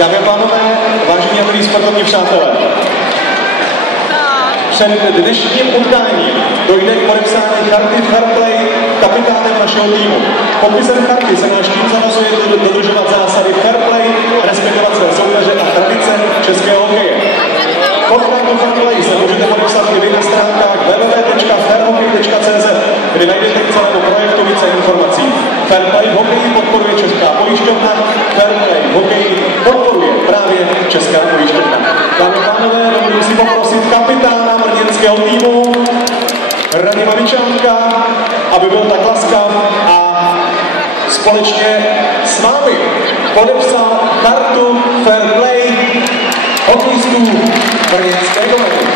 Dámy a pánové, vážení a milí sportovní přátelé, před dnešním utkáním dojde k podepsání charty Fair Play kapitánem našeho týmu. Popisem charty se náš tým zavazuje dodržovat zásady Fair Play, respektovat své soupeře a tradice českého hokeje. Pod chartou Fair Play se můžete podepsat i na stránkách www.fairhockey.cz, kde najdete k celému projektu více informací. Fair Play v hokeji podporuje Česká pojišťovna, Fair Play v hokeji podporuje právě Česká pojišťovna. Dámy a pánové, dovolím si poprosit kapitána brněnského týmu Radima Vičánka, aby byl tak laskav a společně s vámi podepsal kartu Fair Play hokejistů brněnské komety.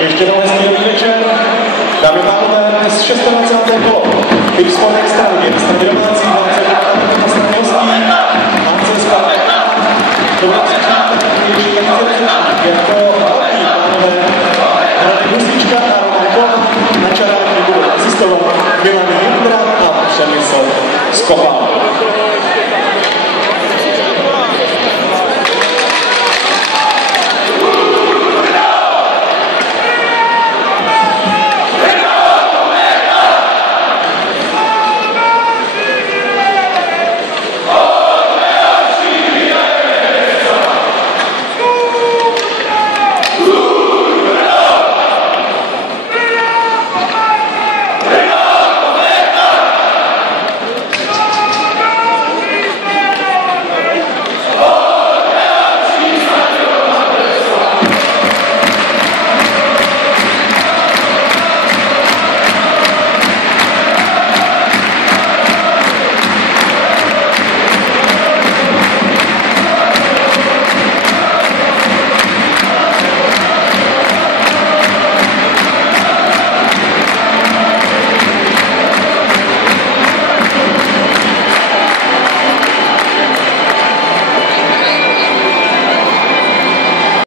Ještě jednou hezký večer. Dámy a pánové, dnes 26. kolo. Typ sport extraligy, na straně domácí, HC Karpát, na straně hostí, HC Sparta. To byla ještě jako hlavní pánové Hradek Husíčka a Roman Kola, na čarách budou asistovat Milan Jindra a Přemysl Skopa.